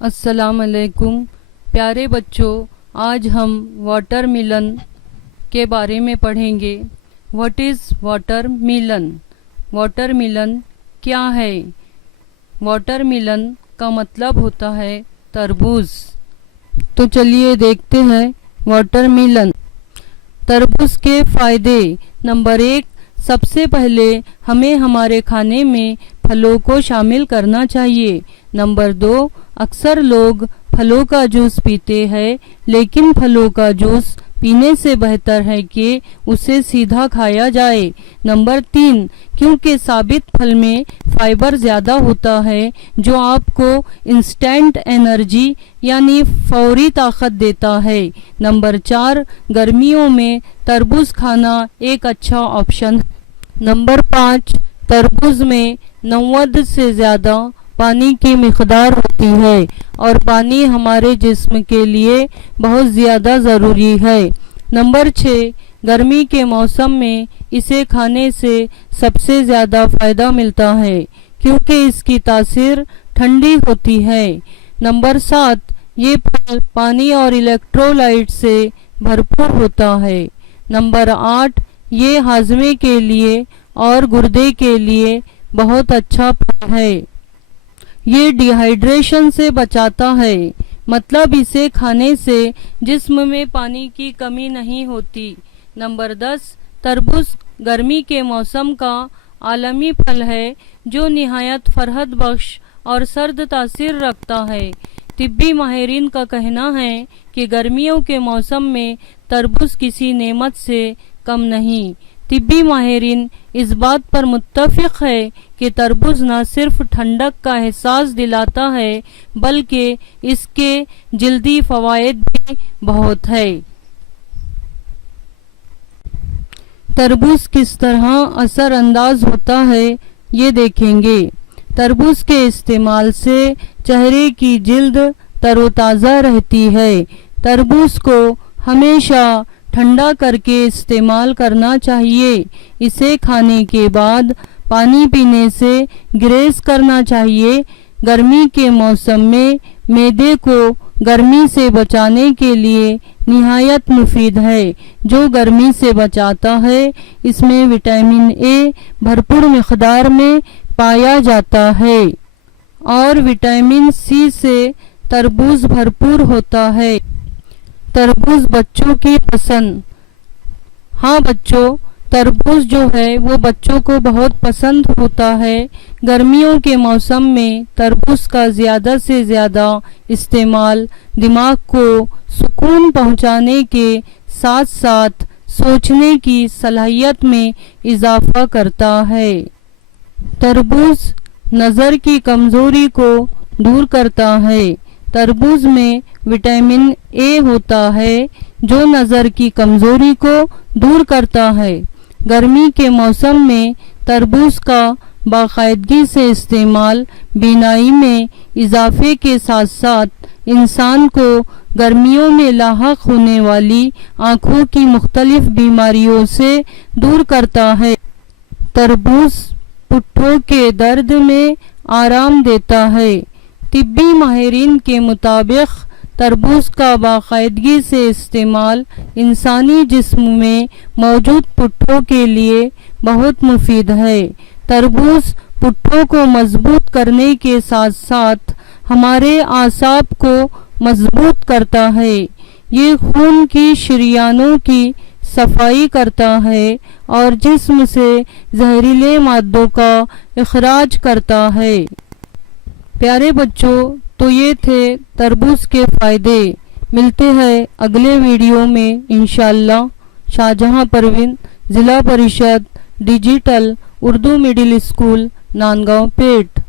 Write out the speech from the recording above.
السلام علیکم پیارے بچوں، آج ہم واٹر میلن کے بارے میں پڑھیں گے۔ What is water melon? Water melon کیا ہے؟ واٹر میلن کا مطلب ہوتا ہے تربوز۔ تو چلیے دیکھتے ہیں واٹر میلن۔ تربوز کے فائدے۔ نمبر 1، سب سے پہلے ہمیں ہمارے کھانے میں پھلوں کو شامل کرنا چاہیے۔ نمبر 2، اکثر لوگ پھلوں کا جوس پیتے ہیں، لیکن پھلوں کا جوس پینے سے بہتر ہے کہ اسے سیدھا کھایا جائے۔ نمبر 3، کیونکہ ثابت پھل میں فائبر زیادہ ہوتا ہے جو آپ کو انسٹنٹ انرجی یعنی فوری طاقت دیتا ہے۔ نمبر 4، گرمیوں میں تربوز کھانا ایک اچھا آپشن ہے۔ نمبر 5، تربوز میں 90 سے زیادہ پانی کی مقدار ہوتی ہے اور پانی ہمارے جسم کے لیے بہت زیادہ ضروری ہے۔ نمبر 6، گرمی کے موسم میں اسے کھانے سے سب سے زیادہ فائدہ ملتا ہے کیونکہ اس کی تاثیر ٹھنڈی ہوتی ہے۔ نمبر 7، یہ پھل پانی اور الیکٹرولائٹ سے بھرپور ہوتا ہے۔ نمبر 8، یہ ہاضمے کے لیے اور گردے کے لیے بہت اچھا پھل ہے۔ یہ ڈی ہائیڈریشن سے بچاتا ہے، مطلب اسے کھانے سے جسم میں پانی کی کمی نہیں ہوتی۔ نمبر 10، تربوز گرمی کے موسم کا عالمی پھل ہے جو نہایت فرحت بخش اور سرد تاثیر رکھتا ہے۔ طبی ماہرین کا کہنا ہے کہ گرمیوں کے موسم میں تربوز کسی نعمت سے کم نہیں۔ طبی ماہرین اس بات پر متفق ہے کہ تربوز نہ صرف ٹھنڈک کا احساس دلاتا ہے بلکہ اس کے جلدی فوائد بھی بہت ہے۔ تربوز کس طرح اثر انداز ہوتا ہے یہ دیکھیں گے۔ تربوز کے استعمال سے چہرے کی جلد تر و تازہ رہتی ہے۔ تربوز کو ہمیشہ ٹھنڈا کر کے استعمال کرنا چاہیے۔ اسے کھانے کے بعد پانی پینے سے گریز کرنا چاہیے۔ گرمی کے موسم میں معدے کو گرمی سے بچانے کے لیے نہایت مفید ہے جو گرمی سے بچاتا ہے۔ اس میں وٹامن اے بھرپور مقدار میں پایا جاتا ہے اور وٹامن سی سے تربوز بھرپور ہوتا ہے۔ تربوز بچوں کی پسند۔ ہاں بچوں، تربوز جو ہے وہ بچوں کو بہت پسند ہوتا ہے۔ گرمیوں کے موسم میں تربوز کا زیادہ سے زیادہ استعمال دماغ کو سکون پہنچانے کے ساتھ ساتھ سوچنے کی صلاحیت میں اضافہ کرتا ہے۔ تربوز نظر کی کمزوری کو دور کرتا ہے۔ تربوز میں وٹامن اے ہوتا ہے جو نظر کی کمزوری کو دور کرتا ہے۔ گرمی کے موسم میں تربوز کا باقاعدگی سے استعمال بینائی میں اضافے کے ساتھ ساتھ انسان کو گرمیوں میں لاحق ہونے والی آنکھوں کی مختلف بیماریوں سے دور کرتا ہے۔ تربوز پٹھوں کے درد میں آرام دیتا ہے۔ طبی ماہرین کے مطابق تربوز کا باقاعدگی سے استعمال انسانی جسم میں موجود پٹھوں کے لیے بہت مفید ہے۔ تربوز پٹھوں کو مضبوط کرنے کے ساتھ ساتھ ہمارے اعصاب کو مضبوط کرتا ہے۔ یہ خون کی شریانوں کی صفائی کرتا ہے اور جسم سے زہریلے مادوں کا اخراج کرتا ہے۔ پیارے بچوں، تو یہ تھے تربوز کے فائدے۔ ملتے ہیں اگلے ویڈیو میں انشاءاللہ۔ شاہجہاں پروین، ضلع پریشد ڈیجیٹل اردو مڈل اسکول، ناندگاؤں پیٹ۔